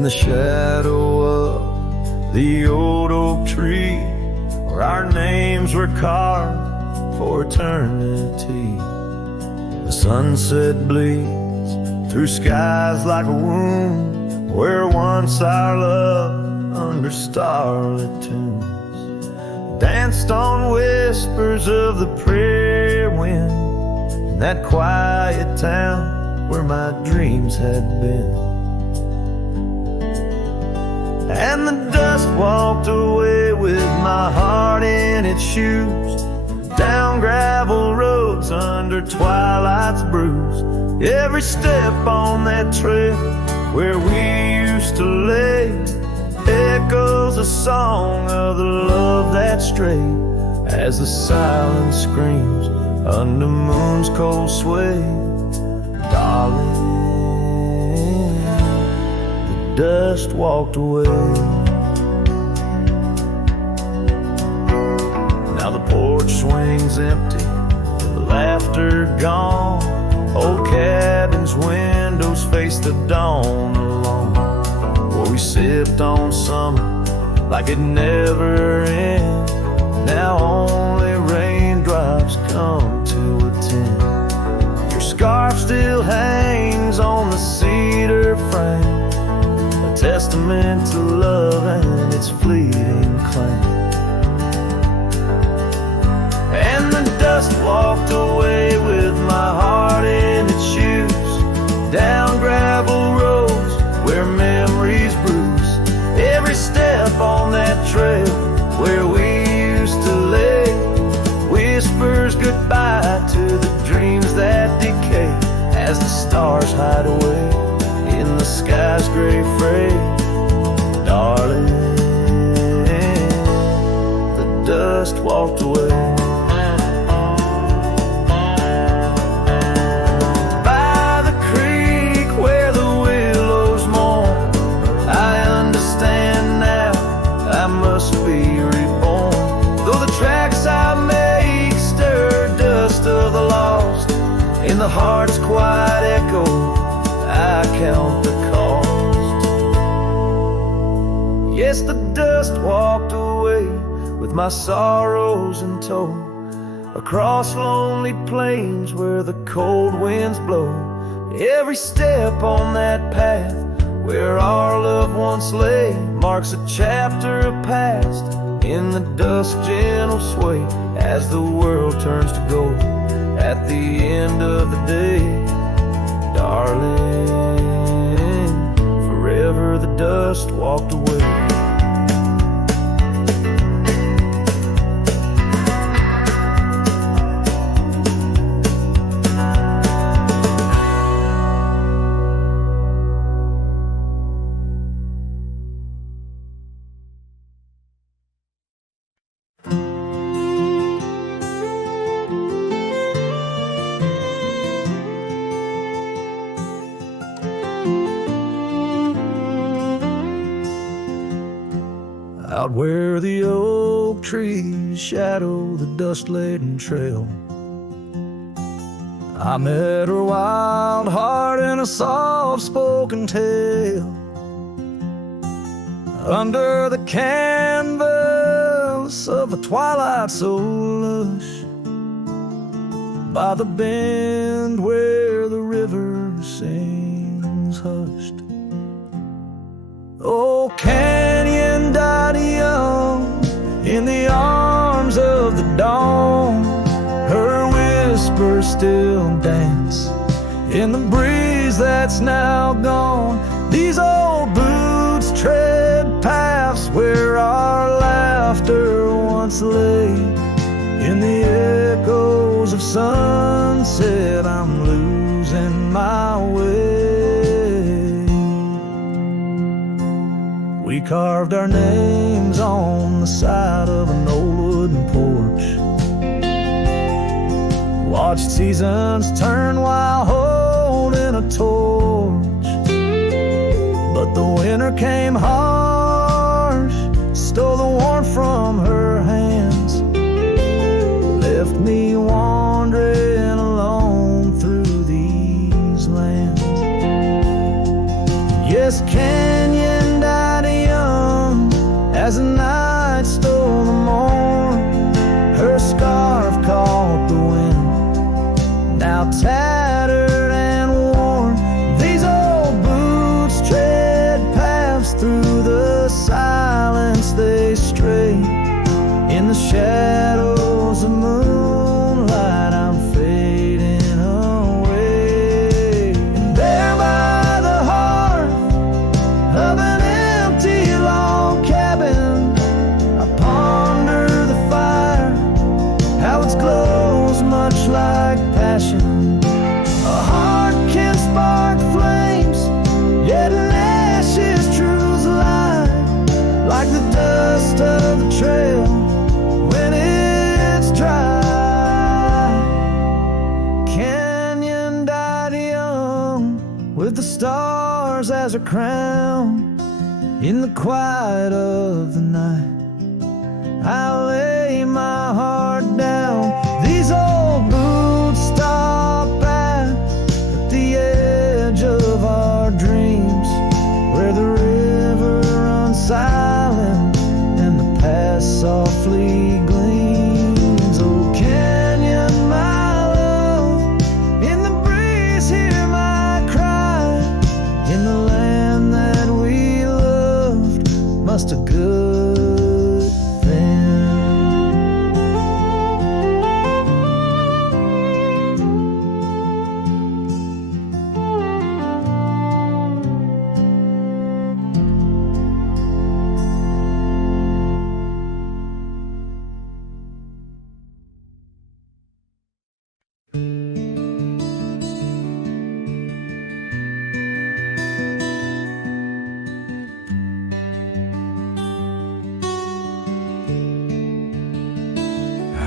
in the shadow of the old oak tree, where our names were carved for eternity. The sunset bleeds through skies like a wound, where once our love under starlit tunes danced on whispers of the prairie wind, in that quiet town where my dreams had been. And the dust walked away with my heart in its shoes, down gravel roads under twilight's bruise. Every step on that trail where we used to lay echoes a song of the love that strayed, as the silence screams under moon's cold sway. Darling, the dust walked away. Now the porch swings empty, the laughter gone. Old cabins, windows face the dawn alone, where we sipped on summer like it never ends. Now only raindrops come to attend. Your scarf still hangs on the cedar frame, a testament to love and its fleeting claim. And the dust walked away with my heart in its shoes, down gravel roads where memories bruise. Every step on that trail where we used to lay whispers goodbye to the dreams that decay, as the stars hide away in the sky's gray fray. Darling, the dust walked away. In the heart's quiet echo, I count the cost. Yes, the dust walked away with my sorrows in tow, across lonely plains where the cold winds blow. Every step on that path where our love once lay marks a chapter of past in the dusk's gentle sway, as the world turns to gold at the end of the day. Darling, forever the dust walked away. Out where the oak trees shadow the dust-laden trail, I met her wild heart in a soft-spoken tale. Under the canvas of a twilight so lush, by the bend where the river sings hushed. Oh, canyon died young in the arms of the dawn. Her whispers still dance in the breeze that's now gone. These old boots tread paths where our laughter once lay. In the echoes of sunset, I'm losing my way. We carved our names on the side of an old wooden porch, watched seasons turn while holding a torch. But the winter came harsh, stole the warmth from her hands, left me wandering alone through these lands. Yes, canyon the shadows of moonlight, I'm fading away. And there by the hearth of an empty log cabin, I ponder the fire, how its glows much like passion. A heart can spark flames, yet in ashes truths lie, like the dust of the trail when it's dry. Canyon died young with the stars as her crown. In the quiet of the night, I lay my heart down. These old boots stop at the edge of our dreams, where the river runs silent and the past softly gleams. Oh, canyon, my love, in the breeze hear my cry. In the land that we loved, must a good thing.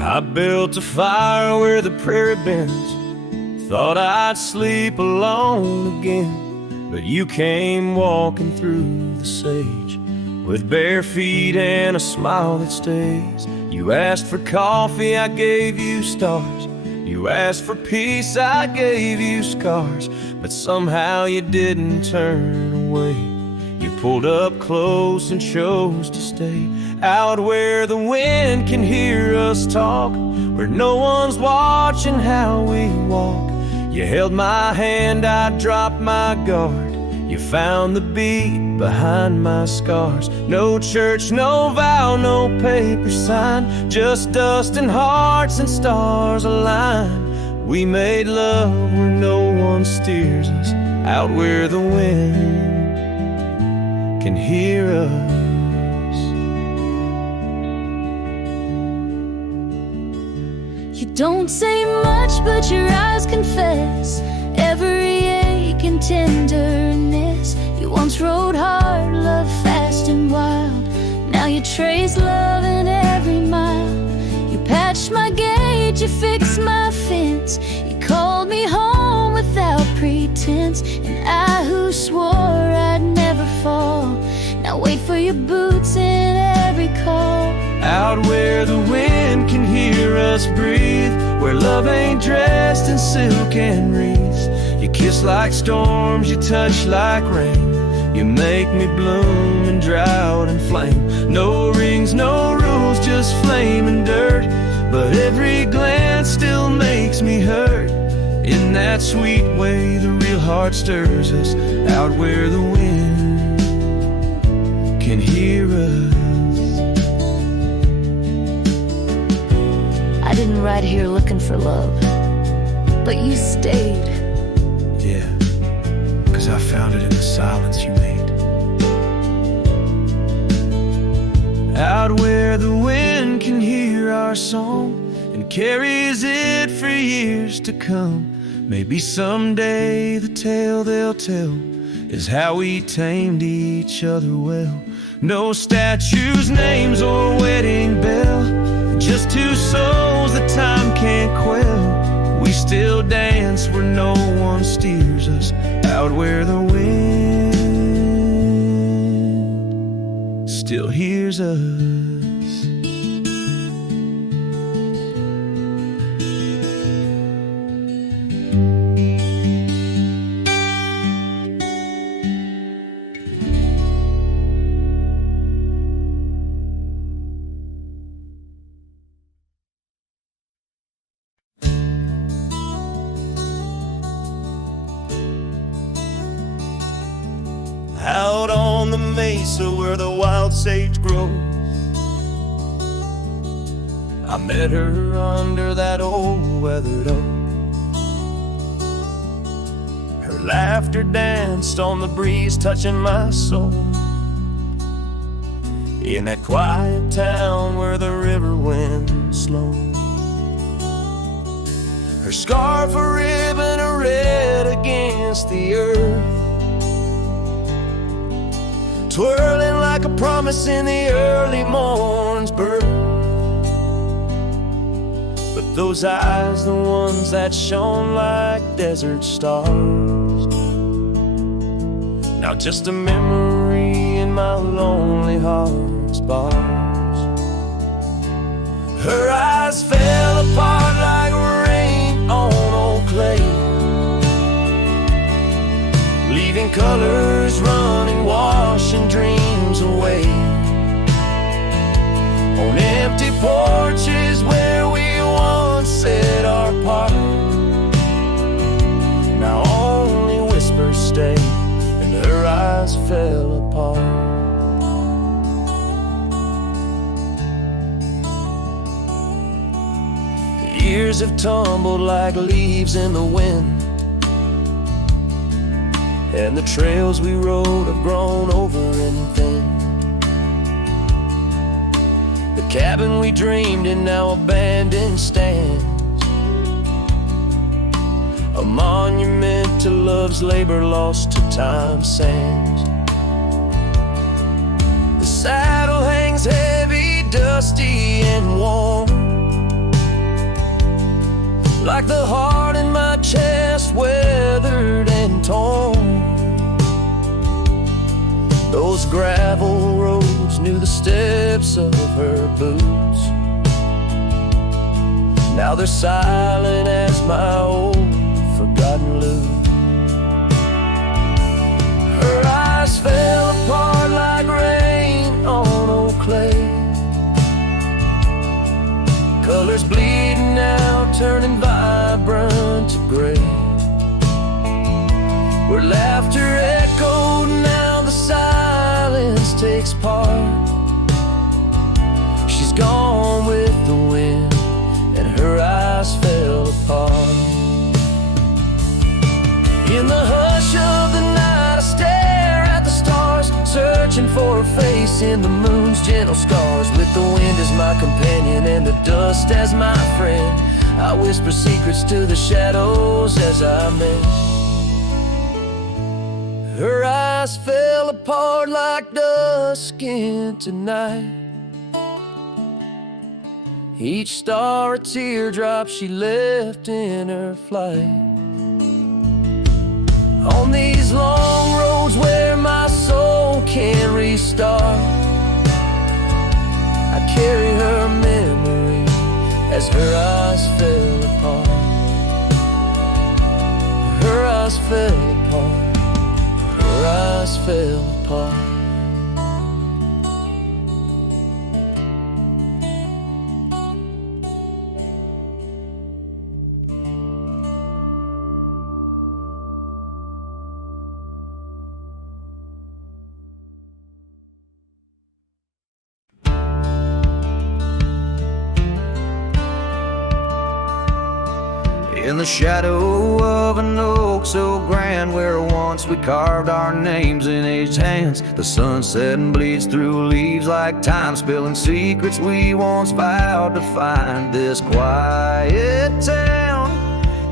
I built a fire where the prairie bends, thought I'd sleep alone again. But you came walking through the sage with bare feet and a smile that stays. You asked for coffee, I gave you stars. You asked for peace, I gave you scars. But somehow you didn't turn away. You pulled up close and chose to stay out where the wind can hear us talk, where no one's watching how we walk. You held my hand, I dropped my guard. You found the beat behind my scars. No church, no vow, no paper sign, just dust and hearts and stars align. We made love where no one steers us, out where the wind can hear us. You don't say much, but your eyes confess every ache and tenderness. You once rode hard, loved fast and wild. Now you trace love in every mile. You patched my gate, you fixed my fence. You called me home without pretense. And I who swore I'd never fall, now wait for your boots in every call. Out where the wind can hear us breathe, where love ain't dressed in silk and wreaths. You kiss like storms, you touch like rain. You make me bloom in drought and flame. No rings, no rules, just flame and dirt. But every glance still makes me hurt. In that sweet way the real heart stirs us, out where the wind can hear us. I didn't ride here looking for love, but you stayed. Yeah, 'cause I found it in the silence you made. Out where the wind can hear our song and carries it for years to come. Maybe someday the tale they'll tell is how we tamed each other well. No statues, names, or wedding bell, just two souls that time can't quell. We still dance where no one steers us, out where the wind still hears us. Out on the mesa where the wild sage grows, I met her under that old weathered oak. Her laughter danced on the breeze, touching my soul. In that quiet town where the river winds slow. Her scarf a ribbon of red against the earth, twirling like a promise in the early morn's birth. But those eyes, the ones that shone like desert stars, now just a memory in my lonely heart's bars. Her eyes fell apart like rain on old clay, leaving colors running, washing dreams away. On empty porches where we once said our part, now only whispers stay, and her eyes fell apart. The years have tumbled like leaves in the wind, and the trails we rode have grown over and thin. The cabin we dreamed in now abandoned stands, a monument to love's labor lost to time's sands. The saddle hangs heavy, dusty and warm, like the heart in my chest, weathered and torn. Those gravel roads knew the steps of her boots, now they're silent as my old forgotten lute. Her eyes fell apart like rain on old clay, colors bleeding out, turning vibrant to gray. Where laughter echoed, now the silence takes part. She's gone with the wind, and her eyes fell apart. In the hush of the night I stare at the stars, searching for her face in the moon's gentle scars. With the wind as my companion and the dust as my friend, I whisper secrets to the shadows as I mend. Her eyes fell apart like dusk into night, each star a teardrop she left in her flight. On these long roads where my soul can't restart, I carry her memory as her eyes fell apart. Her eyes fell apart. Her eyes fell apart. In the shadow of an oak so grand, where once we carved our names in each hands, the sunset bleeds through leaves like time, spilling secrets we once vowed to find. This quiet town,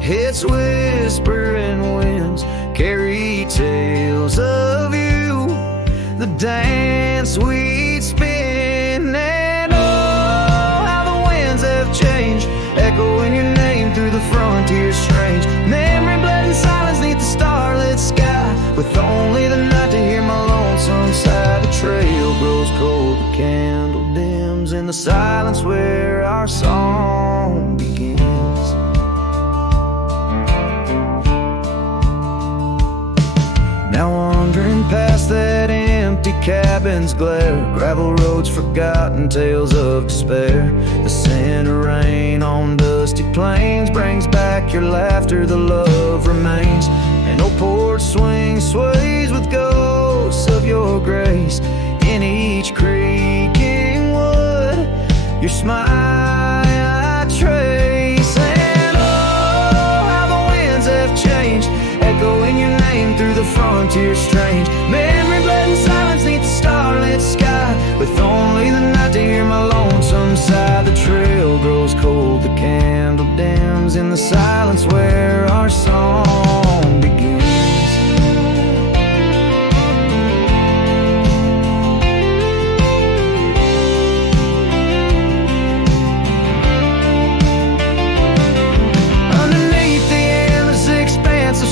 its whispering winds carry tales of you, the dance we'd spin, and oh, how the winds have changed, echoing your name through the frontier strange. Memory bled in silence neath the starlit sky, with only the night to hear my lonesome sigh. The trail grows cold, the candle dims in the silence where our song begins. Now wandering past that empty cabin's glare, gravel roads forgotten, tales of despair. The scent of rain on dusty plains brings back your laughter, the love remains. An old porch swing sways with ghosts of your grace. In each creaking wood, your smile trace. And oh, how the winds have changed, echoing your name through the frontier strange. Memory bled in silence neath the starlit sky, with only the night to hear my lonesome sigh. The trail grows cold, the candle dims in the silence where our song begins.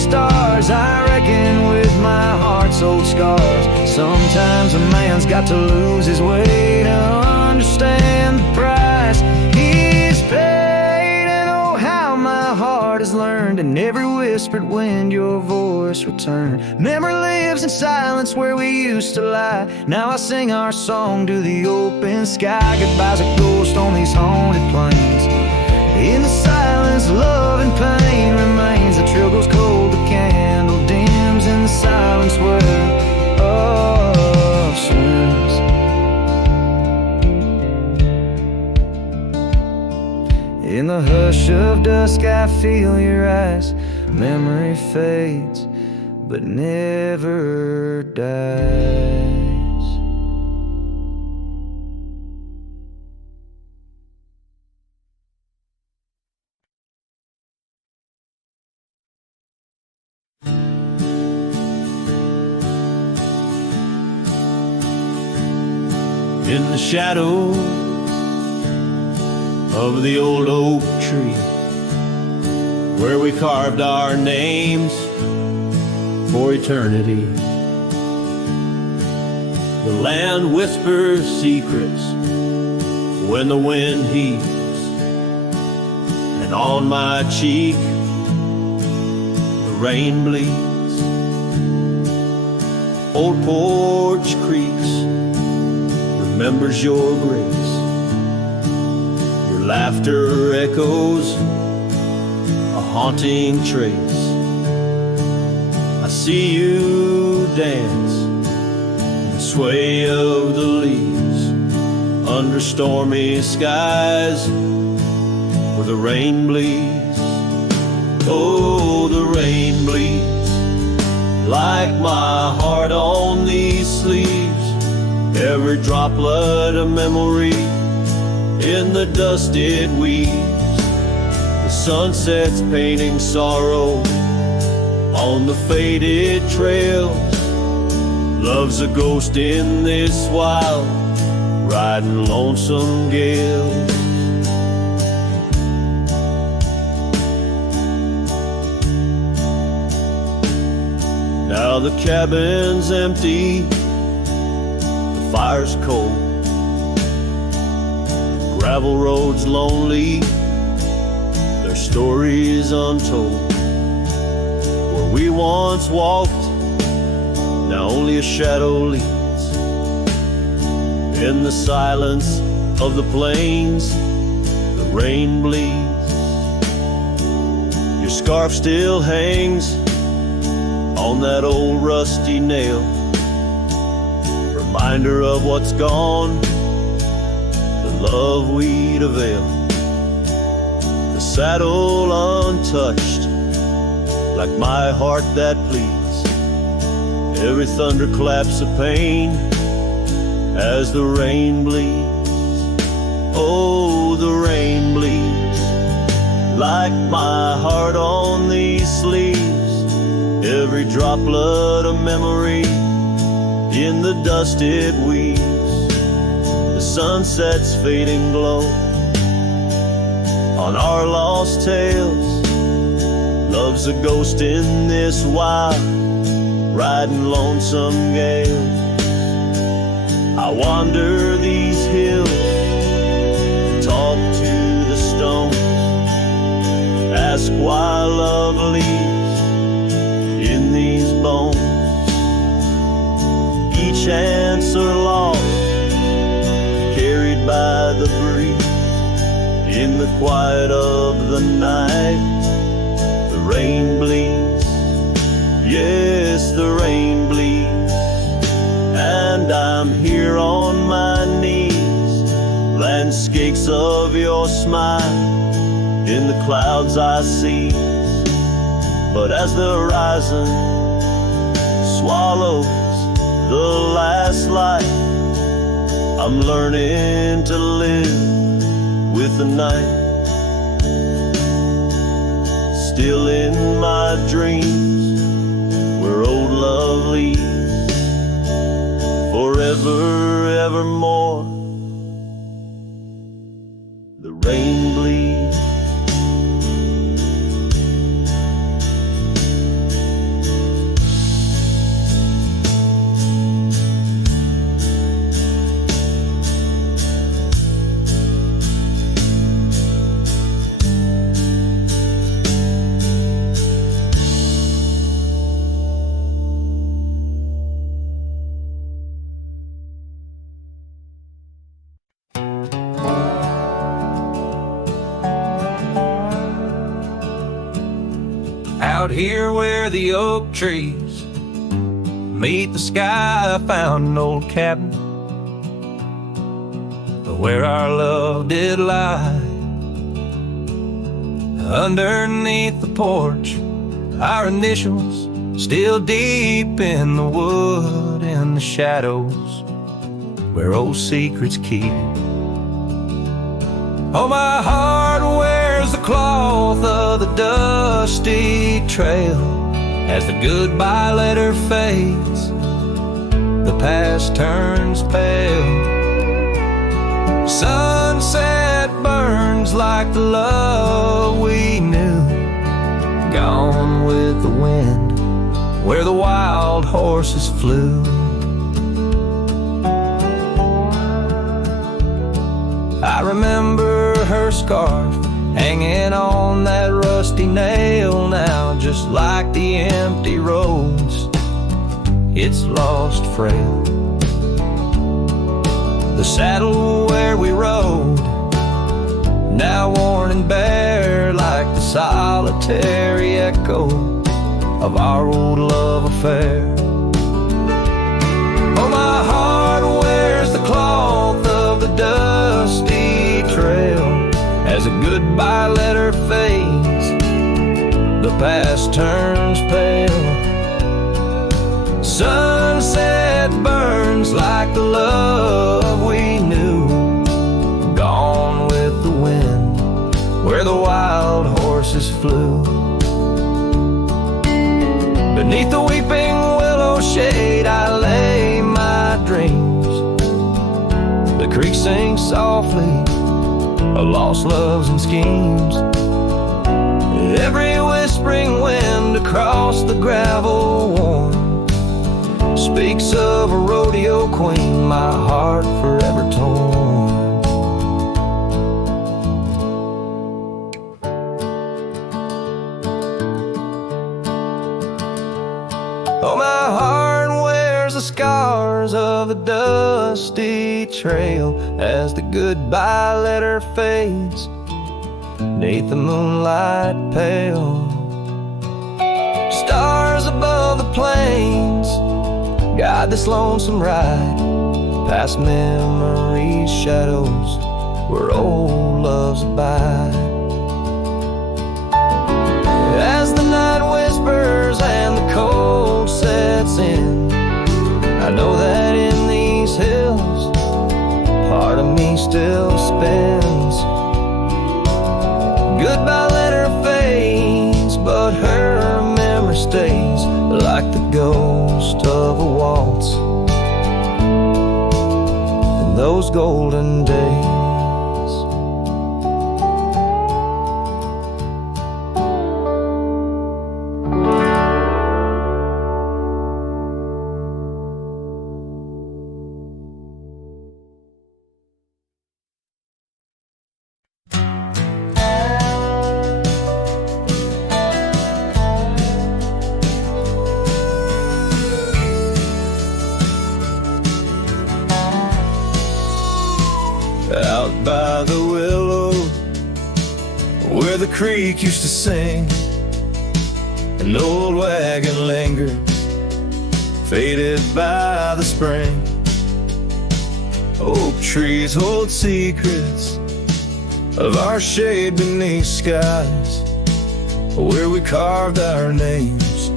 Stars, I reckon with my heart's old scars. Sometimes a man's got to lose his way to understand the price he's paid. And oh, how my heart has learned in every whispered wind your voice returned. Memory lives in silence where we used to lie. Now I sing our song to the open sky. Goodbye's a ghost on these haunted plains. In the silence, love and pain remains. The trail goes cold, the candle dims in the silence where love swims. In the hush of dusk, I feel your eyes. Memory fades, but never dies. In the shadow of the old oak tree, where we carved our names for eternity, the land whispers secrets when the wind heaves, and on my cheek the rain bleeds. Old porch creaks, remembers your grace. Your laughter echoes a haunting trace. I see you dance in the sway of the leaves under stormy skies where the rain bleeds. Oh, the rain bleeds like my heart on these sleeves. Every droplet of memory in the dust it weaves. The sunset's painting sorrow on the faded trails. Love's a ghost in this wild, riding lonesome gales. Now the cabin's empty, fire's cold, gravel roads lonely, their stories untold. Where we once walked, now only a shadow leads. In the silence of the plains, the rain bleeds. Your scarf still hangs on that old rusty nail, reminder of what's gone, the love we'd avail. The saddle untouched, like my heart that pleads. Every thunderclap's a pain as the rain bleeds. Oh, the rain bleeds like my heart on these sleeves. Every droplet of memory in the dust it weaves. The sunset's fading glow on our lost tales. Love's a ghost in this wild, riding lonesome gale. I wander these hills, talk to the stones, ask why love leaves in these bones. Each answer lost, carried by the breeze. In the quiet of the night, the rain bleeds. Yes, the rain bleeds. And I'm here on my knees, landscape Thinks of your smile in the clouds I see. But as the horizon swallows the last light, I'm learning to live with the night. Still in my dreams, where old love leads, forever, evermore. The rain bleeds. Out here where the oak trees meet the sky, I found an old cabin where our love did lie. Underneath the porch, our initials still deep in the wood, in the shadows where old secrets keep. Oh, my heart wears the cloth of the dusty trail as the goodbye letter fades, the past turns pale. Sunset burns like the love we knew, gone with the wind where the wild horses flew. I remember her scarf hanging on that rusty nail now, just like the empty roads, it's lost frail. The saddle where we rode, now worn and bare like the solitary echo of our old love affair. Oh, my heart wears the cloth of the dusty trail as a goodbye letter fades, the past turns pale. Sunset burns like the love we knew, gone with the wind where the wild horses flew. Beneath the weeping willow shade I lay my dreams. The creek sings softly of lost loves and schemes. Every whispering wind across the gravel worn speaks of a rodeo queen, my heart forever torn. Oh, my heart wears the scars of a dusty trail as the goodbye letter fades, neath the moonlight pale. Stars above the plains guide this lonesome ride, past memories' shadows where old loves abide. As the night whispers and the cold sets in, I know that in these hills part of me still spins. Goodbye letter fades, but her memory stays like the ghost of a waltz in those golden days. Out by the willow where the creek used to sing, an old wagon lingered, faded by the spring. Oak trees hold secrets of our shade beneath skies, where we carved our names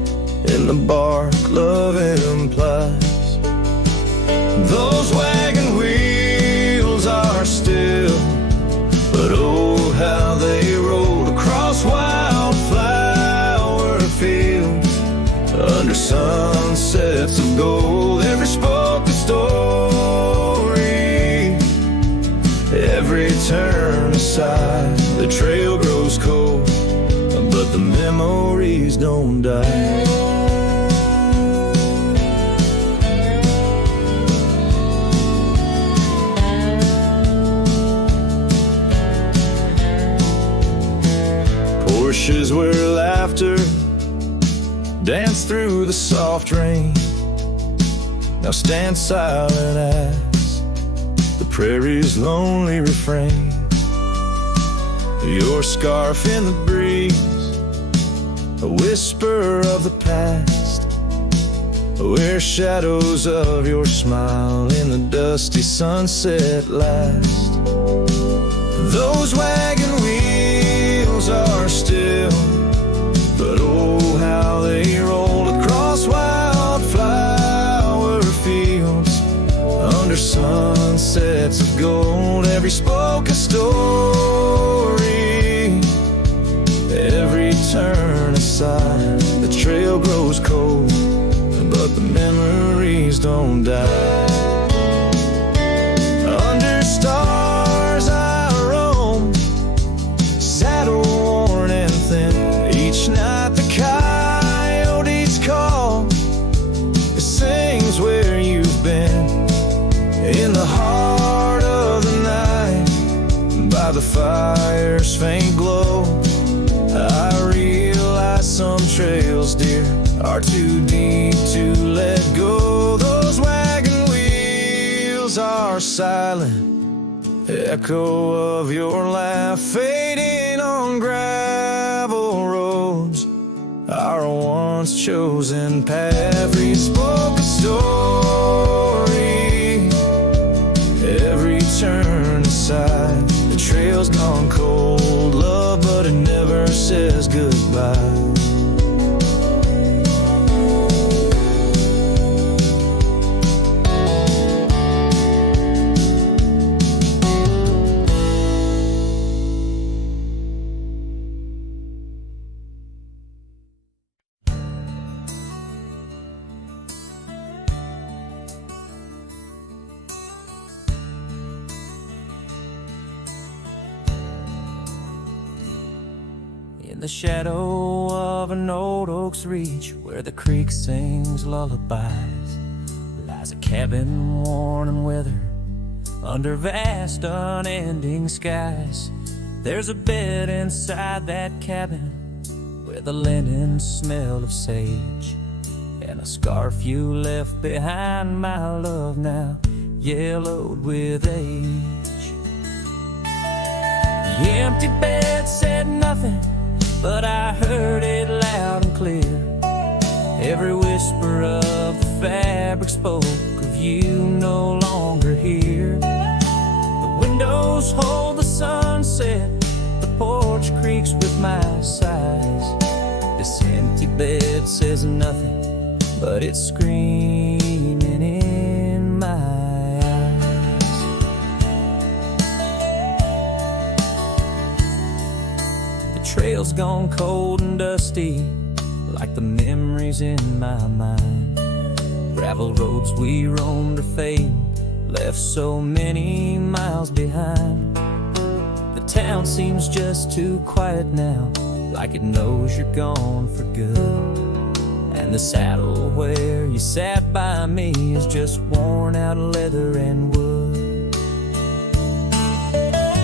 in the bark love implies. Those wagon wheels are still, but oh how they rolled across wildflower fields, under sunsets of gold. Every spoken story, every turn aside, the trail grows cold, but the memories don't die. Porches where laughter danced through the soft rain now stand silent as the prairie's lonely refrain. Your scarf in the breeze, a whisper of the past, where shadows of your smile in the dusty sunset last. Those wagon wheels are still, but oh how they roll across wildflower fields, under sunsets of gold. Every spoken story, every turn aside, the trail grows cold, but the memories don't die. Under stars I roam, saddle worn and thin. Each night the coyotes call, it sings where you've been, in the heart of the night, by the fire's faint glow. I realize some trails, dear, are too deep to let go. Those wagon wheels are silent, echo of your laugh fading on gravel roads, our once chosen path. Every spoken story, every turn aside, the trail's gone cold, love, but it never says goodbye. In the shadow of an old oak's reach, where the creek sings lullabies, lies a cabin worn and withered under vast unending skies. There's a bed inside that cabin with a linen smell of sage, and a scarf you left behind, my love, now yellowed with age. The empty bed said nothing, but I heard it loud and clear. Every whisper of the fabric spoke of you no longer here. The windows hold the sunset, the porch creaks with my sighs. This empty bed says nothing, but it's screaming in my eyes. The trail's gone cold and dusty, like the memories in my mind. Gravel roads we roamed are fading, left so many miles behind. The town seems just too quiet now, like it knows you're gone for good. And the saddle where you sat by me is just worn out leather and wood.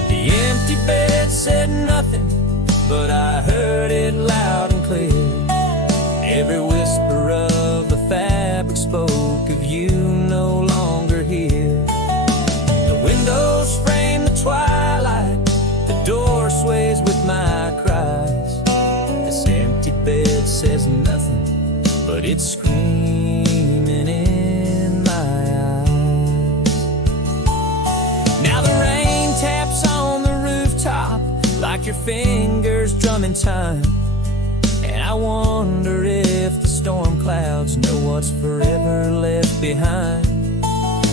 The empty bed said nothing, but I heard it loud and clear. Every whisper of the fabric spoke of you no longer here. The windows frame the twilight, the door sways with my cries. This empty bed says nothing, but it's screaming in my eyes. Now the rain taps on the rooftop, like your fingers drumming time. And I wonder if the storm clouds know what's forever left behind.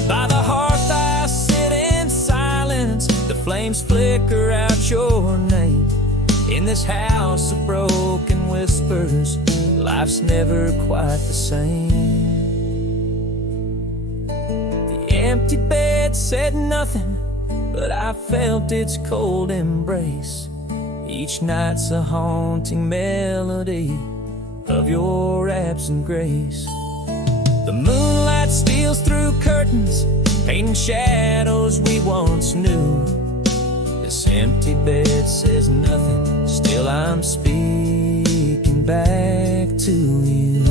By the hearth I sit in silence, the flames flicker out your name. In this house of broken whispers, life's never quite the same. The empty bed said nothing, but I felt its cold embrace. Each night's a haunting melody of your absent grace. The moonlight steals through curtains, painting shadows we once knew. This empty bed says nothing, still I'm speaking back to you.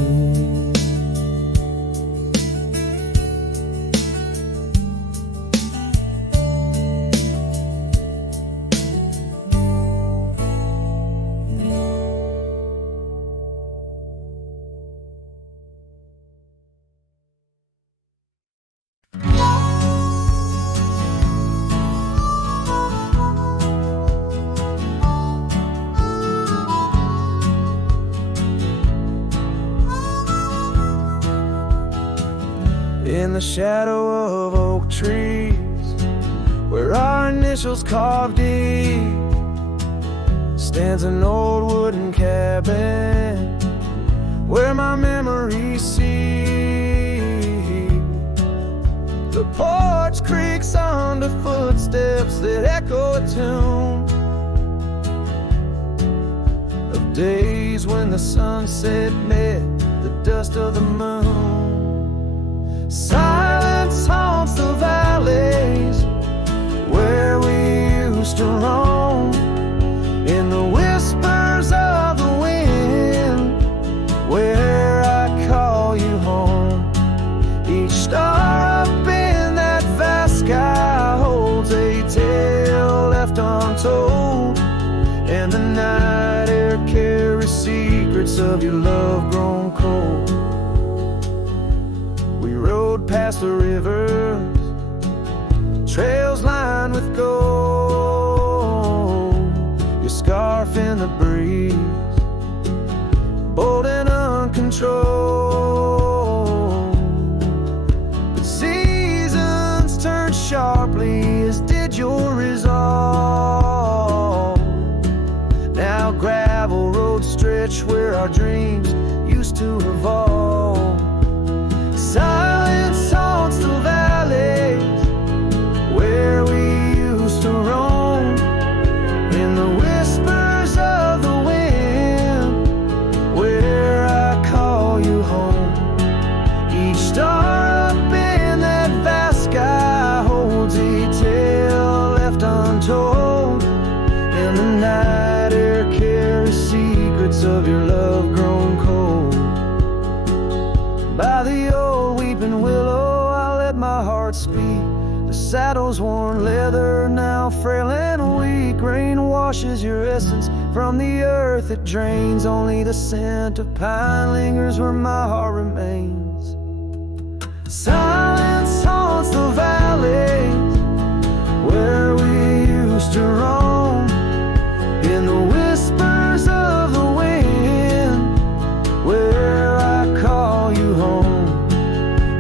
In the shadow of oak trees, where our initials carved deep, stands an old wooden cabin where my memories see. The porch creaks under footsteps that echo a tune of days when the sunset met the dust of the moon. Silence haunts the valleys where we used to roam. In the whispers of the wind, where I call you home. Each star up in that vast sky holds a tale left untold, and the night air carries secrets of your love grown cold. Past the rivers, trails lined with gold, your scarf in the breeze, bold and uncontrolled. But seasons turned sharply, as did your resolve. Now gravel roads stretch where our dreams used to revolve. Silence haunts the valleys where we used to roam. In the whispers of the wind, where I call you home. Each star up in that vast sky holds a tale left untold, and the night air carries secrets of your love grown cold. By the old weeping willow, I let my heart speak. The saddle's worn leather, now frail and weak. Rain washes your essence from the earth it drains. Only the scent of pine lingers where my heart remains. Silence haunts the valleys where we used to roam. In the whispers of the wind, where I call you home.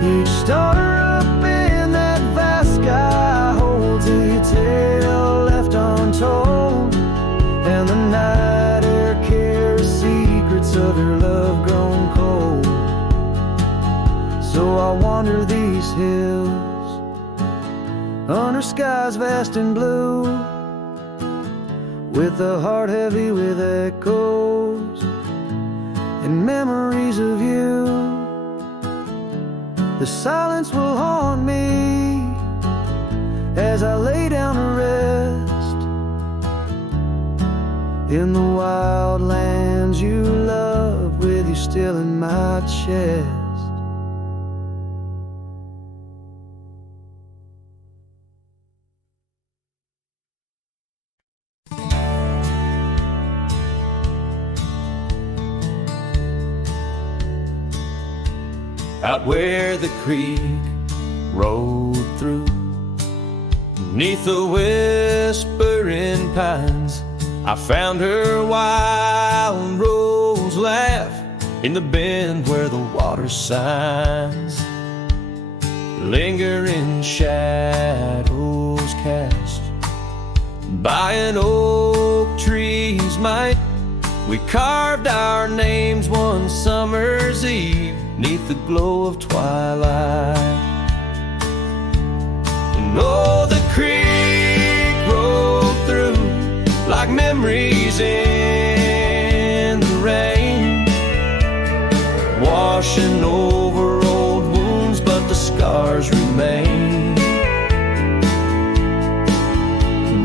Each star up in that vast sky holds a tale left untold, and the night air carries secrets of your love grown cold. So I wander these hills under skies vast and blue, with a heart heavy with echoes and memories of you. The silence will haunt me as I lay down to rest in the wild lands you love, with you still in my chest. Out where the creek rolled through, 'neath the whispering pines, I found her wild rose laugh in the bend where the water sighs, lingering shadows cast by an oak tree's might. We carved our names one summer's eve 'neath the glow of twilight. And oh, the creek rolled through like memories in the rain, washing over old wounds, but the scars remain.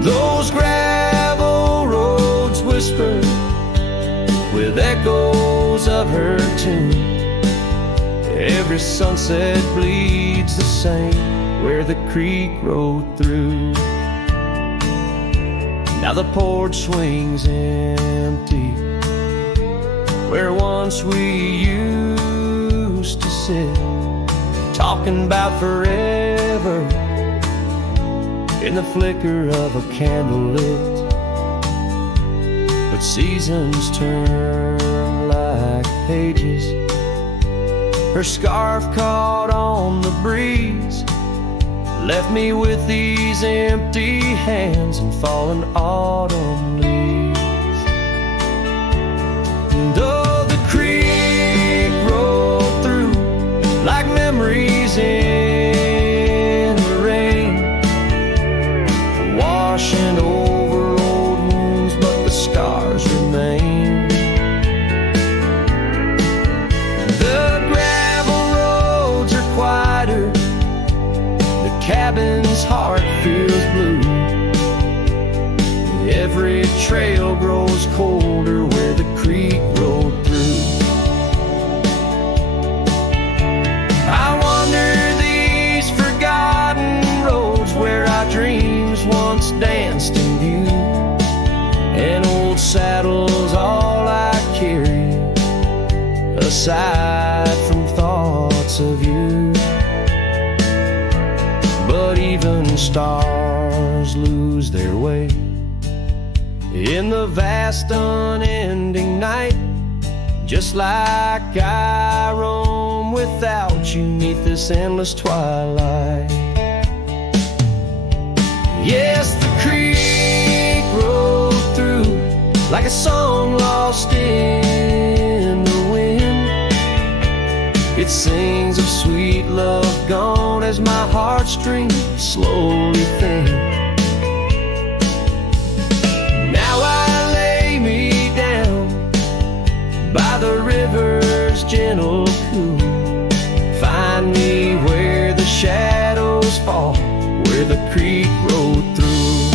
Those gravel roads whisper with echoes of her tune. Every sunset bleeds the same where the creek rode through. Now the porch swings empty where once we used to sit, talking about forever in the flicker of a candle lit. But seasons turn like pages. Her scarf caught on the breeze, left me with these empty hands and fallen autumn leaves. And oh, the creek rolled through like memories in the rain, washing over old wounds, but the scars remain. The gravel roads are quieter, the cabin's heart feels blue. Every trail grows colder where the creek rolled through. I wander these forgotten roads where our dreams once danced in view. An old saddle's all I carry, aside from thoughts of you. But even stars lose their way in the vast unending night, just like I roam without you 'neath this endless twilight. Yes, the creek rolled through like a song lost in the wind. It sings of sweet love gone as my heartstrings slowly thin. Now I lay me down by the river's gentle cool. Find me where the shadows fall, where the creek rolled through.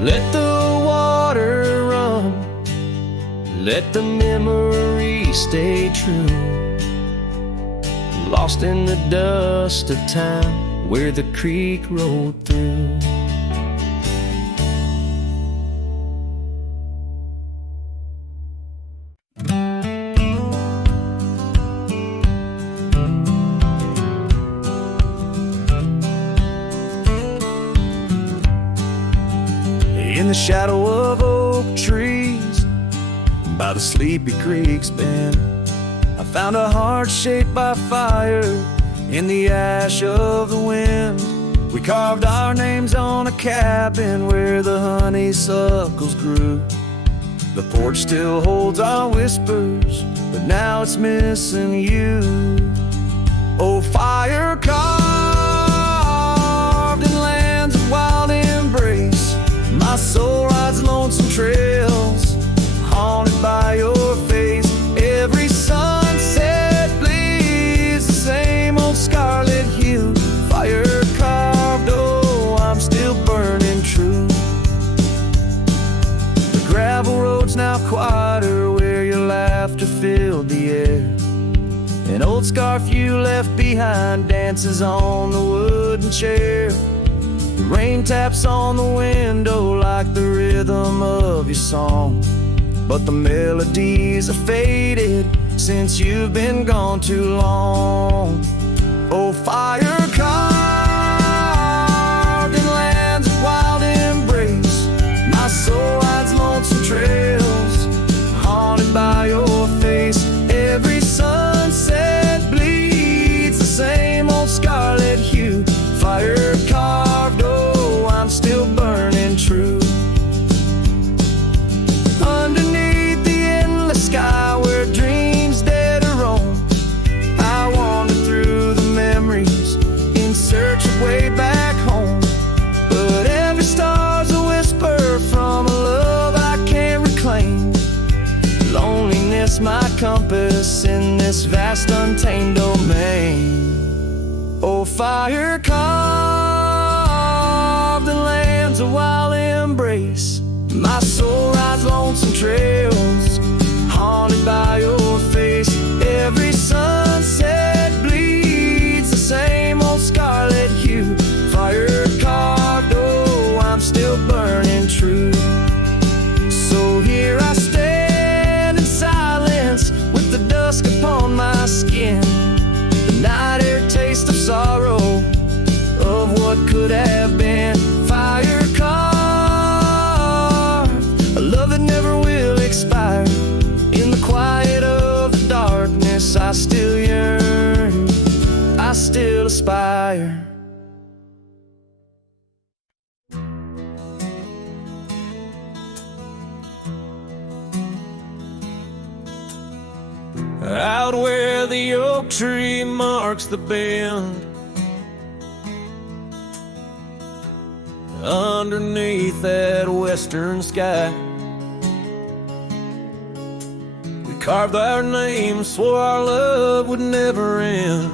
Let the water run, let the memory stay true, lost in the dust of time where the creek rolled through. In the shadow of oak trees by the sleepy creek's bend, I found a heart shaped by fire in the ash of the wind. We carved our names on a cabin where the honeysuckles grew. The porch still holds our whispers, but now it's missing you. Oh, fire carved in lands of wild embrace, my soul rides lonesome trails, haunted by your face. Every sunset bleeds the same old scarlet hue. Fire carved, oh, I'm still burning true. The gravel road's now quieter where your laughter filled the air. An old scarf you left behind dances on the wooden chair. The rain taps on the window like the rhythm of your song, but the melodies are faded since you've been gone too long. Oh, fire carved in lands of wild lost my compass in this vast untamed domain. Oh, fire carved the land's a wild embrace. My soul rides lonesome trails, haunted by your face. Every sunset bleeds the same old scarlet hue. Fire carved, oh, I'm still burning true. So here I stand in silence with the dusk upon my skin. The night air taste of sorrow, of what could have been. Fire carved, a love that never will expire. In the quiet of the darkness, I still yearn, I still aspire. Out where the oak tree marks the bend, underneath that western sky, we carved our names, swore our love would never end.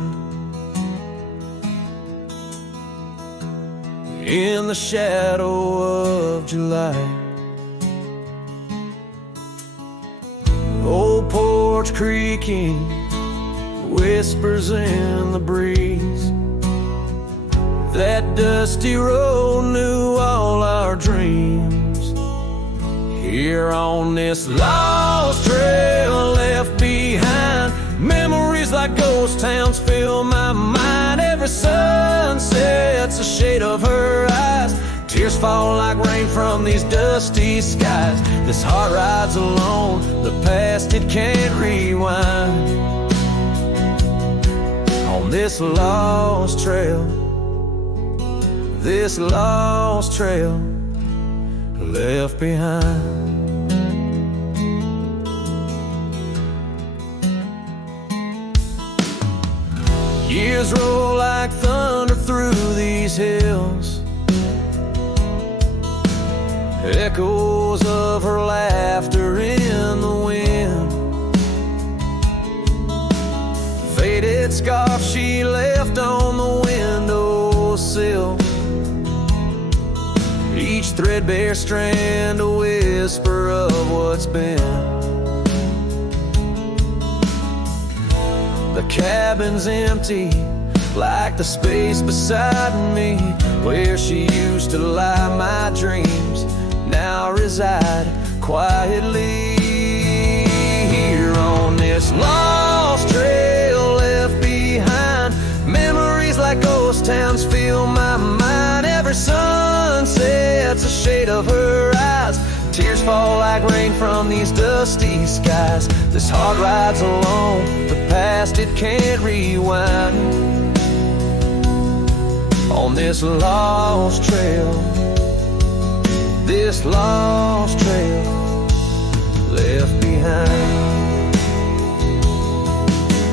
In the shadow of July, old porch creaking, whispers in the breeze. That dusty road knew all our dreams. Here on this lost trail left behind, memories like ghost towns fill my mind. Every sunset's a shade of her eyes. Tears fall like rain from these dusty skies. This heart rides alone, the past it can't rewind. On this lost trail, this lost trail left behind. Years roll like thunder through these hills, echoes of her laughter in the wind. Faded scarf she left on the windowsill, each threadbare strand a whisper of what's been. The cabin's empty, like the space beside me, where she used to lie my dreams now reside quietly. Here on this lost trail left behind, memories like ghost towns fill my mind. Every sunset's a shade of her eyes. Tears fall like rain from these dusty skies. This heart rides alone, the past it can't rewind. On this lost trail, this lost trail left behind.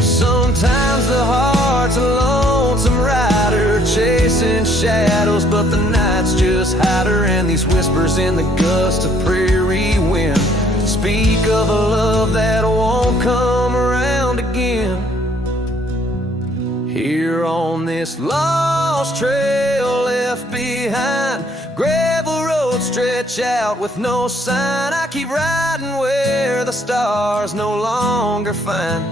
Sometimes the heart's a lonesome rider, chasing shadows, but the night's just hotter. And these whispers in the gust of prairie wind speak of a love that won't come around again. Here on this lost trail left behind, gravel roads stretch out with no sign. I keep riding where the stars no longer find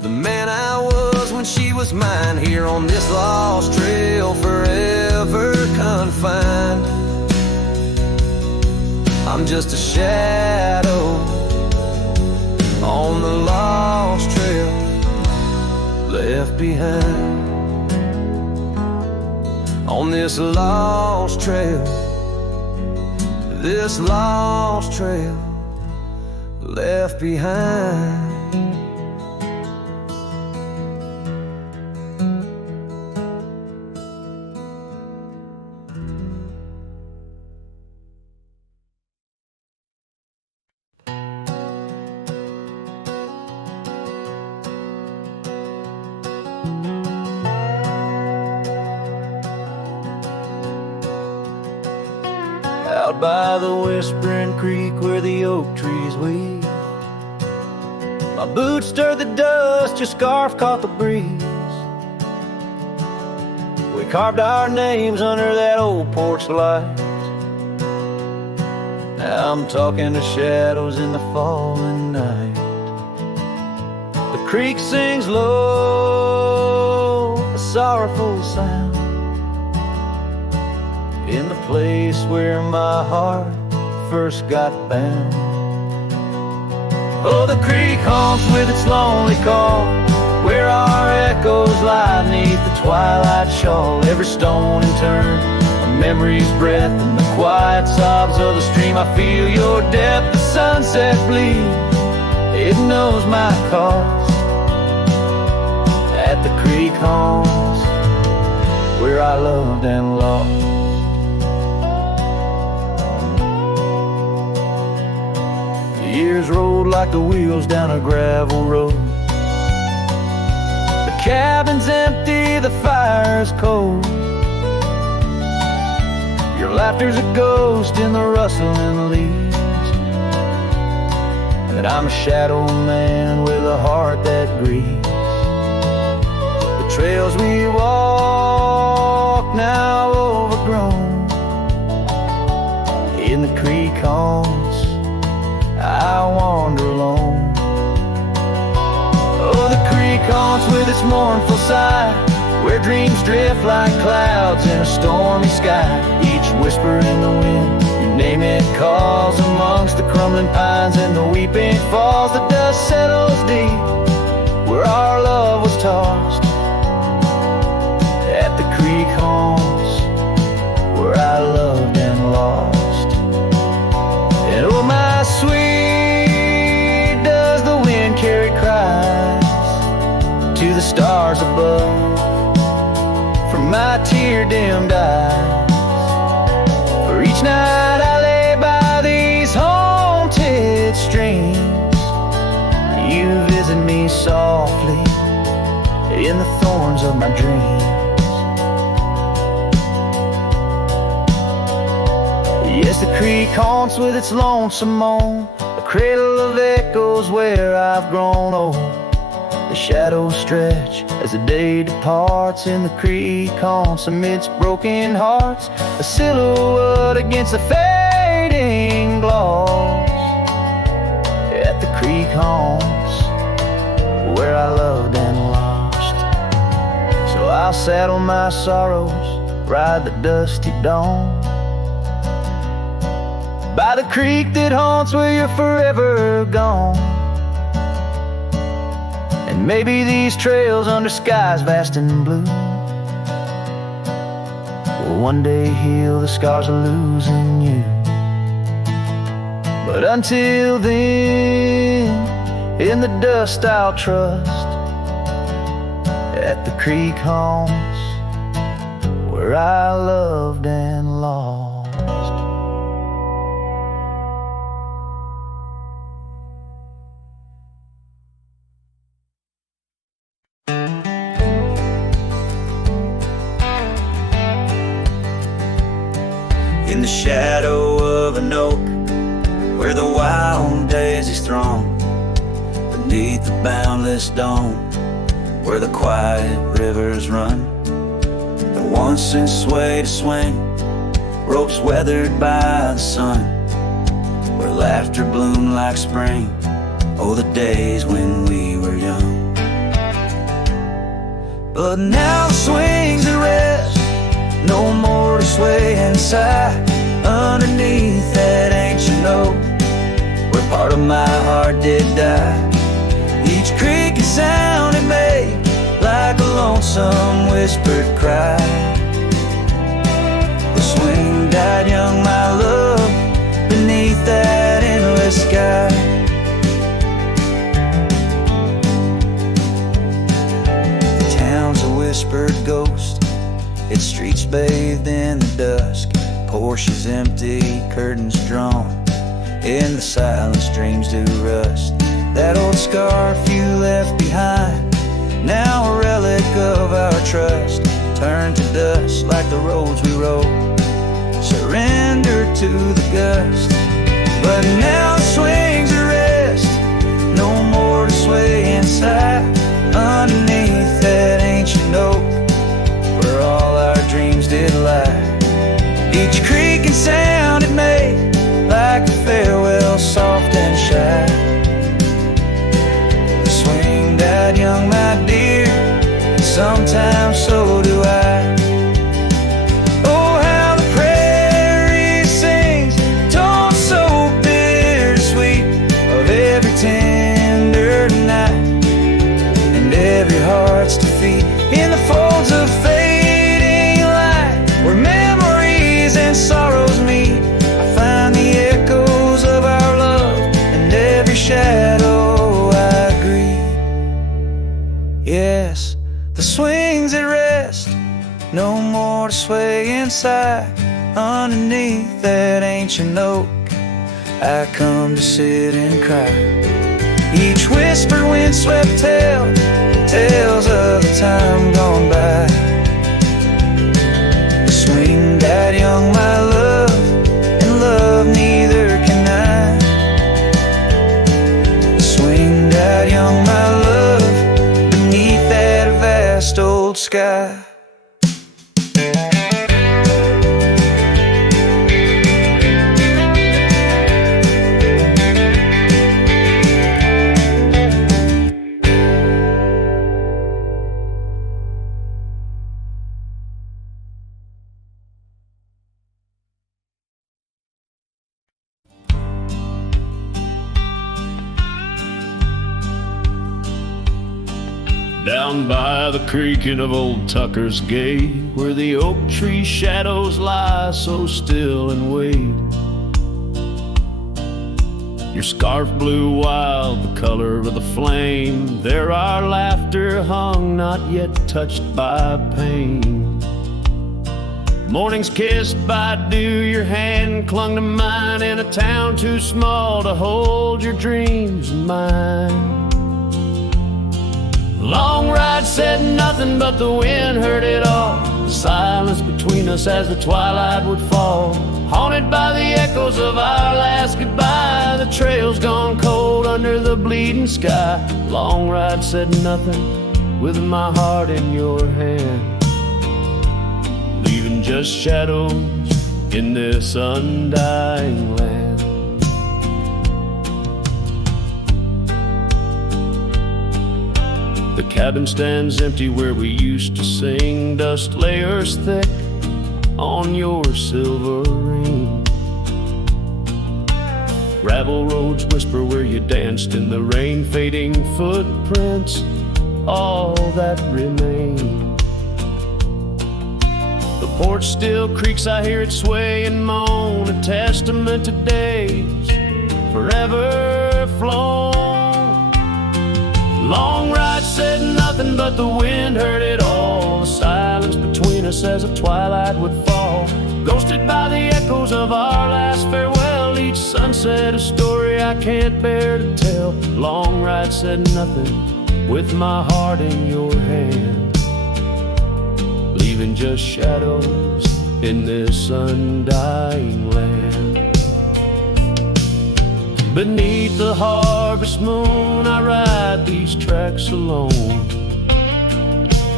the man I was when she was mine. Here on this lost trail, forever confined. I'm just a shadow on the lost trail left behind. On this lost trail, this lost trail left behind. Out by the whispering creek where the oak trees weep, My boots stirred the dust, your scarf caught the breeze. We carved our names under that old porch light. Now I'm talking to shadows in the falling night. The creek sings low, a sorrowful sound, in the place where my heart first got bound. Oh, the creek haunts with its lonely call, where our echoes lie beneath the twilight shawl. Every stone and turn, a memory's breath, and the quiet sobs of the stream. I feel your depth, the sunset bleed, it knows my cost. At the creek haunts, where I loved and lost. The years rolled like the wheels down a gravel road. The cabin's empty, the fire's cold. Your laughter's a ghost in the rustling leaves, and I'm a shadow man with a heart that grieves. The trails we walk now overgrown, in the creek haunts I wander alone. Oh, the creek haunts with its mournful sigh, where dreams drift like clouds in a stormy sky. Each whisper in the wind, your name it calls, amongst the crumbling pines and the weeping falls. The dust settles deep where our love was tossed. At the creek haunts, where I loved and lost. And oh, my sweet, does the wind carry cries to the stars above, from my tear-dimmed eyes? For each night I lay by these haunted streams, you visit me softly in the thorns of my dreams. Yes, the creek haunts with its lonesome moan, a cradle of echoes where I've grown old. The shadows stretch as the day departs, in the creek haunts amidst broken hearts, a silhouette against the fading gloss. At the creek haunts, where I loved and lost. So I'll saddle my sorrows, ride the dusty dawn, by the creek that haunts where you're forever gone. And maybe these trails under skies vast and blue will one day heal the scars of losing you. But until then, in the dust I'll trust. At the creek haunts, where I loved and lost. In the shadow of an oak, where the wild daisies throng, beneath the boundless dome, where the quiet rivers run, that once sing sway to swing, ropes weathered by the sun, where laughter bloomed like spring. Oh, the days when we were young. But now the swings at rest, no more to sway and sigh underneath that ancient oak, where part of my heart did die. Each cricket sound it made like a lonesome whispered cry. The swing died young, my love, beneath that endless sky. The town's a whispered ghost, its streets bathed in the dusk, Porsches empty, curtains drawn, in the silence dreams do rust. That old scarf you left behind, now a relic of our trust, turned to dust like the roads we rode, surrendered to the gust. But now the swings are rest, no more to sway no more to sway inside. Underneath that ancient oak, I come to sit and cry. Each whisper windswept tale, tales of the time gone by. Swing that young, my love, and love neither can I. Swing that young, my love, beneath that vast old sky. Down by the creaking of old Tucker's Gate, where the oak tree shadows lie so still and wait. Your scarf blew wild, the color of the flame. There our laughter hung, not yet touched by pain. Morning's kissed by dew, your hand clung to mine in a town too small to hold your dreams in mine. Long ride said nothing, but the wind heard it all. The silence between us as the twilight would fall, haunted by the echoes of our last goodbye. The trail's gone cold under the bleeding sky. Long ride said nothing, with my heart in your hand, leaving just shadows in this undying land. The cabin stands empty where we used to sing, dust layers thick on your silver ring. Gravel roads whisper where you danced in the rain, fading footprints, all that remain. The porch still creaks, I hear it sway and moan, a testament to days forever flown. Long ride said nothing, but the wind heard it all. The silence between us as the twilight would fall, ghosted by the echoes of our last farewell. Each sunset a story I can't bear to tell. Long ride said nothing, with my heart in your hand, leaving just shadows in this undying land. Beneath the harvest moon, I ride these tracks alone.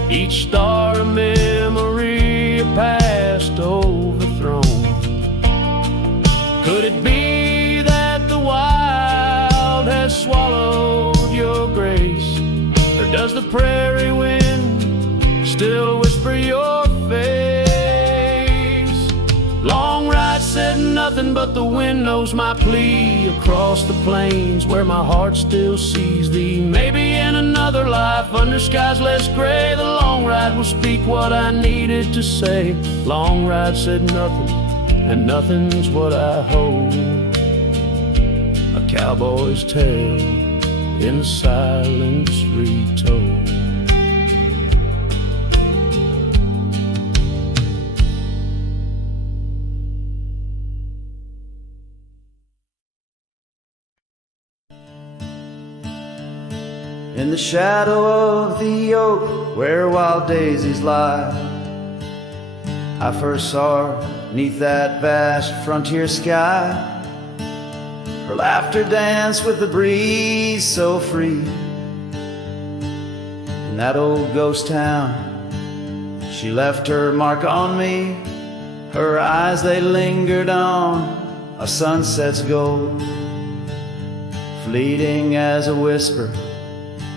Each star a memory, a past overthrown. Could it be that the wild has swallowed your grace? Or does the prairie wind still whisper your face? Long ride said nothing, but the wind knows my plea. Across the plains where my heart still sees thee, maybe in another life under skies less gray, the long ride will speak what I needed to say. Long ride said nothing, and nothing's what I hold. A cowboy's tale in the silence retold. In the shadow of the oak where wild daisies lie, I first saw her 'neath that vast frontier sky. Her laughter danced with the breeze so free. In that old ghost town, she left her mark on me. Her eyes, they lingered on a sunset's gold, fleeting as a whisper,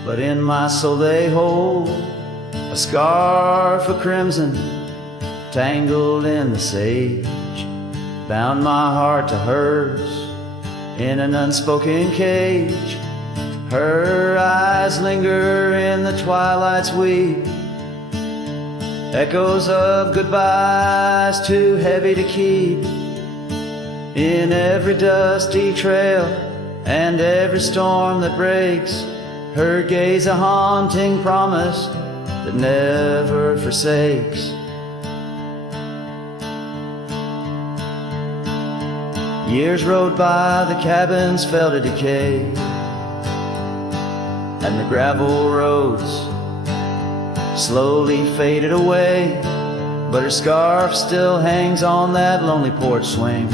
but in my soul they hold. A scarf of crimson tangled in the sage bound my heart to hers in an unspoken cage. Her eyes linger in the twilight's weep, echoes of goodbyes too heavy to keep. In every dusty trail and every storm that breaks, her gaze a haunting promise that never forsakes. Years rode by, the cabins fell to decay, and the gravel roads slowly faded away. But her scarf still hangs on that lonely porch swing,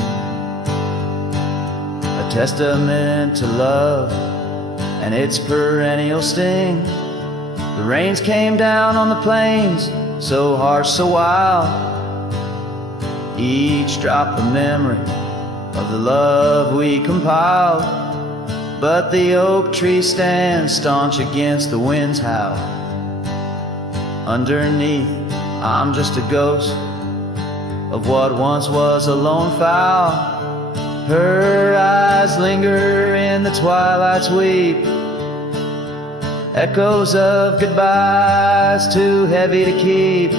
a testament to love and its perennial sting. The rains came down on the plains, so harsh, so wild, each drop a memory of the love we compiled. But the oak tree stands staunch against the wind's howl. Underneath, I'm just a ghost of what once was a lone fowl. Her eyes linger in the twilight's weep, echoes of goodbyes too heavy to keep.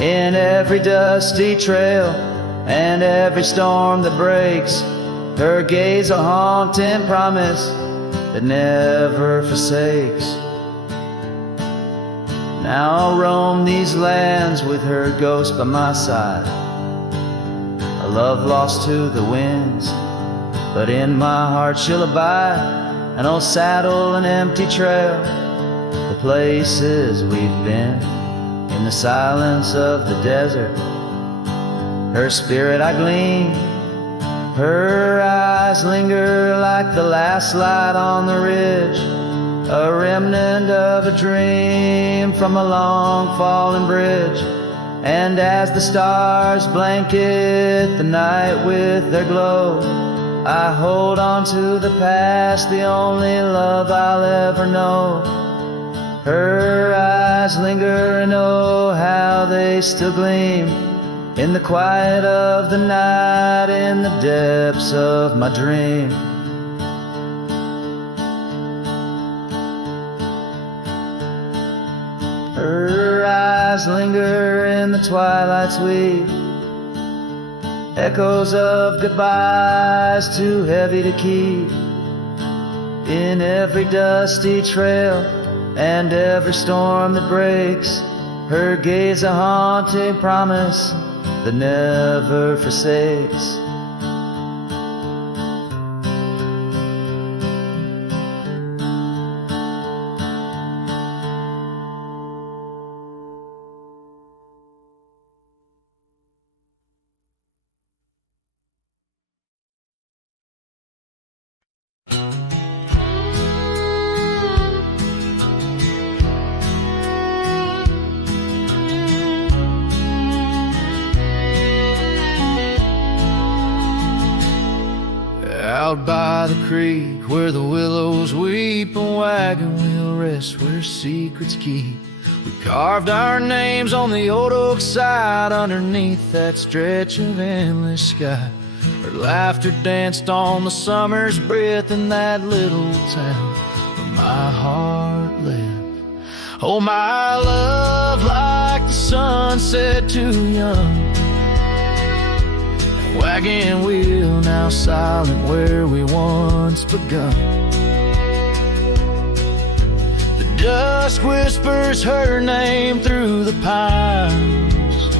In every dusty trail and every storm that breaks, her gaze a haunting promise that never forsakes. Now I'll roam these lands with her ghost by my side, a love lost to the winds, but in my heart she'll abide. An old saddle, an empty trail, the places we've been, in the silence of the desert, her spirit I glean. Her eyes linger like the last light on the ridge, a remnant of a dream from a long fallen bridge. And as the stars blanket the night with their glow, I hold on to the past, the only love I'll ever know. Her eyes linger and oh, how they still gleam in the quiet of the night, in the depths of my dream. Her eyes linger in the twilight's weep, echoes of goodbyes too heavy to keep. In every dusty trail and every storm that breaks, her gaze a haunting promise that never forsakes. Out by the creek where the willows weep, a wagon wheel rests where secrets keep. We carved our names on the old oak side underneath that stretch of endless sky. Her laughter danced on the summer's breath in that little town where my heart lived. Oh, my love, like the sunset too young, wagon wheel now silent where we once begun. The dusk whispers her name through the pines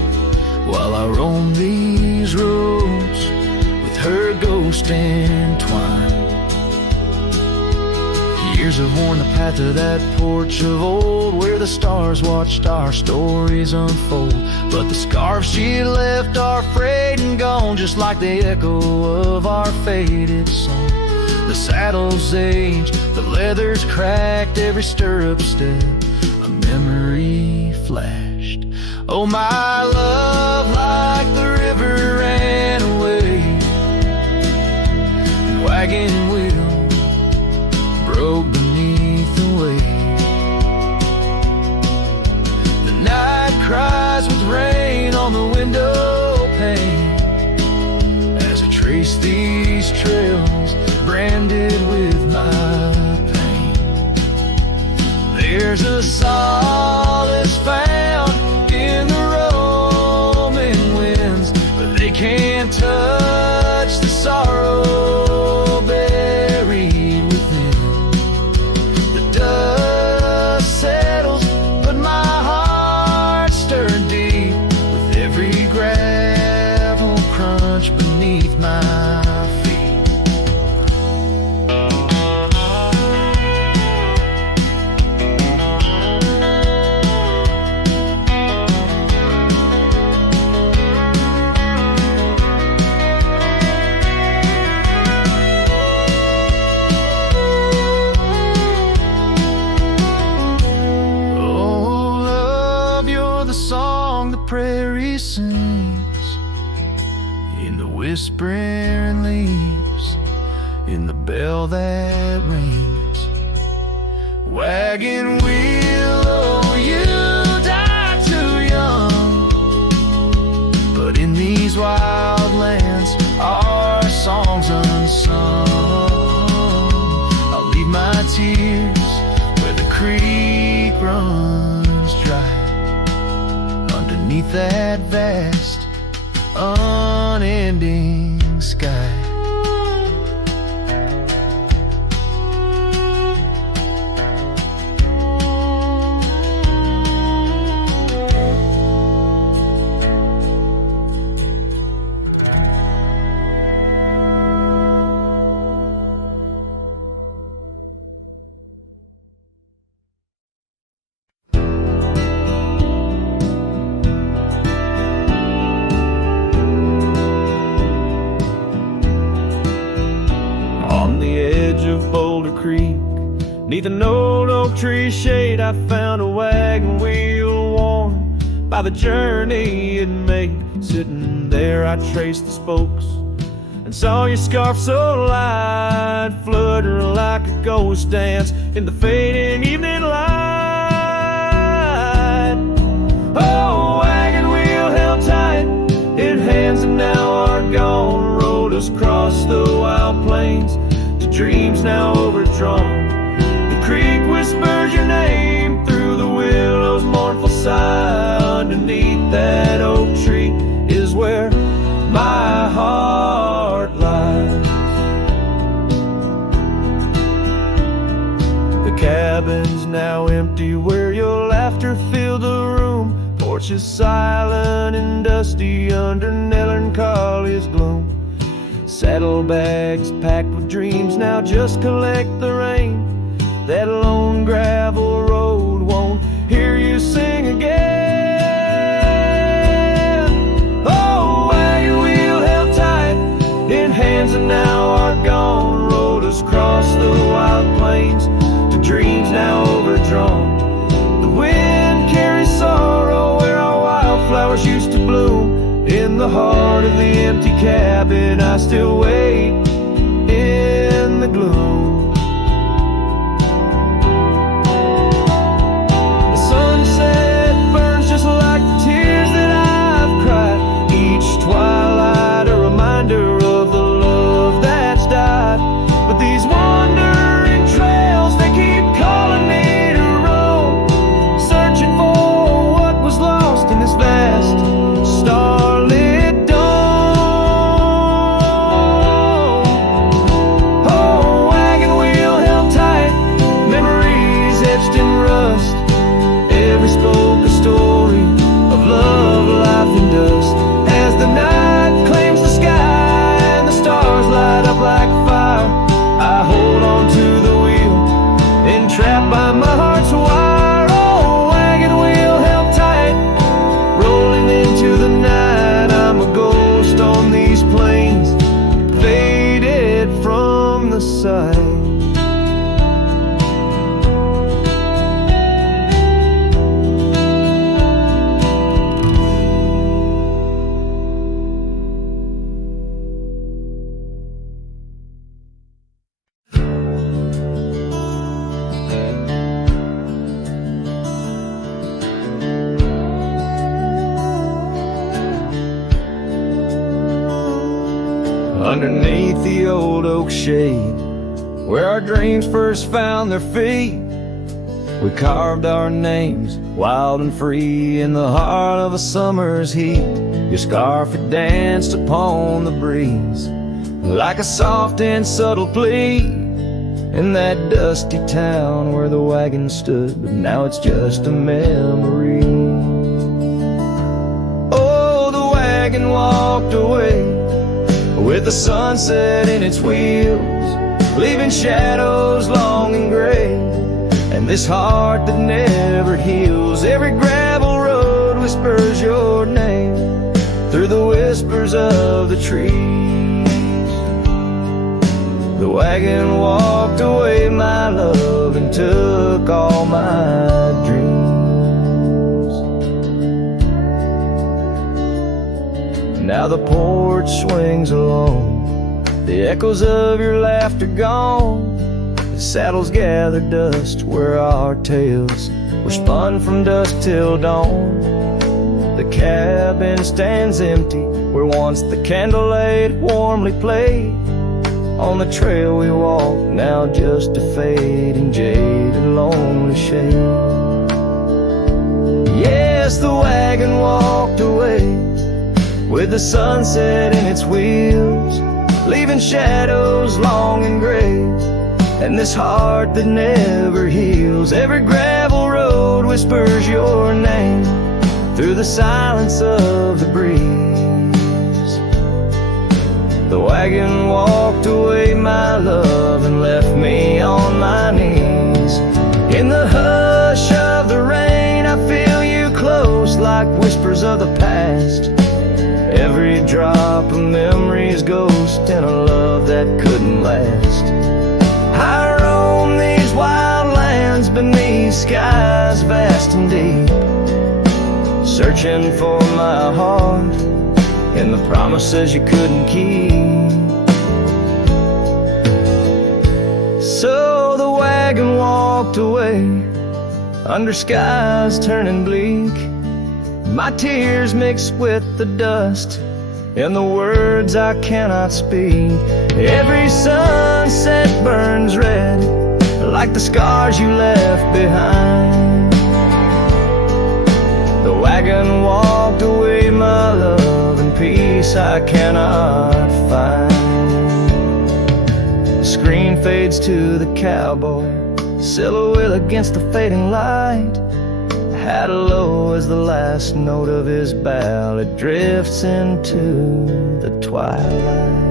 while I roam these roads with her ghost entwined. Years have worn the path to that porch of old where the stars watched our stories unfold. But the scarves she left are frayed and gone, just like the echo of our faded song. The saddle's aged, the leather's cracked, every stirrup step a memory flashed. Oh, my love, like the river ran away, and wagon wheel broke beneath the weight. The night cries with rain on the window pane as I trace these trails branded with my pain. There's a solace found in the roaming winds, but they can't touch the sorrow buried within. The dust settles, but my heart stirred deep with every gravel crunch beneath my prayer and leaves in the bell that rings. Wagon wheel, oh, you died too young, but in these wild lands our song's unsung. I'll leave my tears where the creek runs dry, underneath that vast unending sky. Neath an old oak tree shade, I found a wagon wheel worn by the journey it made. Sitting there, I traced the spokes and saw your scarf so light, flutter like a ghost dance in the fading evening light. Oh, wagon wheel held tight in hands that now are gone, rolled us across the wild plains to dreams now overdrawn. Creek whispers your name through the willow's mournful sigh. Underneath that oak tree is where my heart lies. The cabin's now empty where your laughter filled the room. Porch is silent and dusty under melancholy's gloom. Saddlebags packed with dreams now just collect the rain. That lone gravel road won't hear you sing again. Oh, wagon wheel held tight in hands that now are gone, rolled us across the wild plains to dreams now overdrawn. The wind carries sorrow where our wildflowers used to bloom. In the heart of the empty cabin I still wait in the gloom. Twilight, a reminder of the love that's died. But these wandering trails, they keep calling me to roam, searching for what was lost in this vast starlit dome. Oh, wagon wheel held tight, memories etched in rust. Every spoke a story of love, life, and dust. As the night claims the sky and the stars light up like fire, I hold on to the wheel, entrapped by my heart's wire. Oh, wagon wheel held tight, rolling into the night. I'm a ghost on these plains, faded from the sight. Underneath the old oak shade, where our dreams first found their feet, we carved our names, wild and free, in the heart of a summer's heat. Your scarf had danced upon the breeze, like a soft and subtle plea, in that dusty town where the wagon stood, but now it's just a memory. Oh, the wagon walked away with the sunset in its wheels, leaving shadows long and gray, and this heart that never heals. Every gravel road whispers your name through the whispers of the trees. The wagon walked away, my love, and took all my dreams. And Now the porch swings alone, the echoes of your laughter gone. The saddles gather dust where our tales were spun from dusk till dawn. The cabin stands empty where once the candlelight warmly played. On the trail we walk, now just a fading, jaded, lonely shade. Yes, the wagon walked away with the sunset in its wheels, leaving shadows long and gray, and this heart that never heals. Every gravel road whispers your name through the silence of the breeze. The wagon walked away, my love, and left me on my knees. In the hush of the rain, I feel you close like whispers of the past. Every drop of memory's ghost in a love that couldn't last. I roam these wild lands beneath skies vast and deep, searching for my heart and the promises you couldn't keep. So the wagon walked away under skies turning bleak. My tears mixed with the dust and the words I cannot speak. Every sunset burns red like the scars you left behind. The wagon walked away, my love, and peace I cannot find. The screen fades to the cowboy, silhouette against the fading light. How low as the last note of his ballad drifts into the twilight.